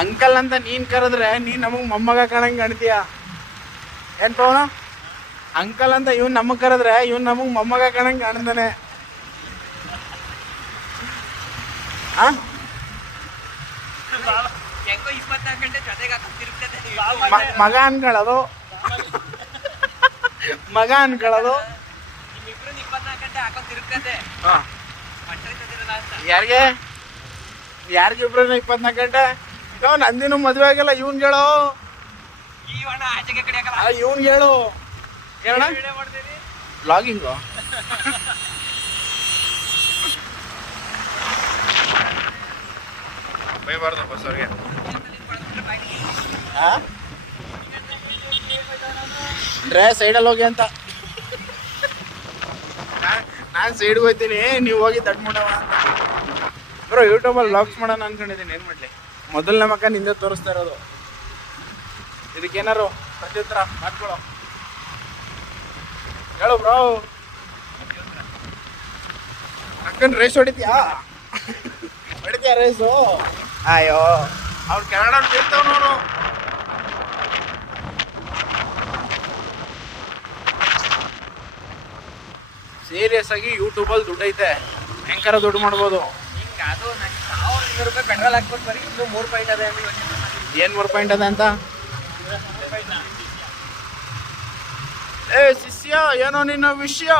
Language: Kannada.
ಅಂಕಲ್ ಅಂತ ನೀನ್ ಕರೆದ್ರೆ ನೀನ್ ನಮಗ್ ಮೊಮ್ಮಗ ಕಾಣಂಗ್ ಕಾಣ್ತೀಯ ಏನ್ ಪವನ? ಅಂಕಲ್ ಅಂತ ಇವ್ನ್ ನಮಗ್ ಕರೆದ್ರೆ ಇವ್ನ್ ನಮಗ್ ಮೊಮ್ಮಗ ಕಾಣಂಗ್ ಕಾಣ್ತಾನೆ. ಮಗ ಅನ್ಕೊಳ್ಳೋದು ಮಗ ಅನ್ಕೊಳ್ಳೋದು ಯಾರಿಗೆ ಇಬ್ರನ್ನ 24 ಗಂಟೆ? ನಂದಿನೂ ಮದ್ವೆ ಆಗಲ್ಲ. ಇವ್ನ್ ಹೇಳೋ, ಇವ್ನ್ ಹೇಳು ಹೇಳ ಬ್ಲಾಗಿಂಗು. ಬೈಬಾರ್ದು ಬಸ್ ಅವ್ರಿಗೆ. ಅಂದ್ರೆ ಸೈಡಲ್ಲಿ ಹೋಗಿ ಅಂತ. ನಾನು ಸೈಡ್ಗೆ ಹೋಗ್ತೀನಿ, ನೀವು ಹೋಗಿ ತಟ್ ಮಾಡವ ಅಂತ. ಬ್ರೋ ಯೂಟ್ಯೂಬಲ್ಲಿ ವ್ಲಾಗ್ಸ್ ಮಾಡೋಣ ಅನ್ಕೊಂಡಿದ್ದೀನಿ. ಏನು ಮಾಡಲಿ, ಮೊದಲನೇ ಮಕ್ಕ ನಿಂದ ತೋರಿಸ್ತಾ ಇರೋದು. ಇದಕ್ಕೇನಾರು ಪ್ರತ್ಯುತ್ತರ ಮಾಡ್ಕೊಳ್ಳೋ, ಹೇಳು ಬ್ರೋ. ಅಕ್ಕನ ರೇಸ್ ಹೊಡಿತೀಯಾ ರೇಸು? ಅಯ್ಯೋ ಅವ್ರು ಕೆನಡಾ ಬೀಳ್ತಾವ ನೋಡು. ಸೀರಿಯಸ್ ಆಗಿ ಯೂಟ್ಯೂಬಲ್ಲಿ ದುಡ್ಡು ಐತೆ, ಭಯಂಕರ ದುಡ್ಡು ಮಾಡ್ಬೋದು. ಅದು ₹1,200 ಪೆಟ್ರೋಲ್ ಹಾಕ್ಬಿಟ್ಟು ಬರೀ ಇನ್ನೂ 3 ಪಾಯಿಂಟ್ ಅದೇ. ಏನು 3 ಪಾಯಿಂಟ್ ಅದ ಅಂತ? ಶಿಷ್ಯ ಏನೋ ನಿನ್ನ ವಿಷಯ?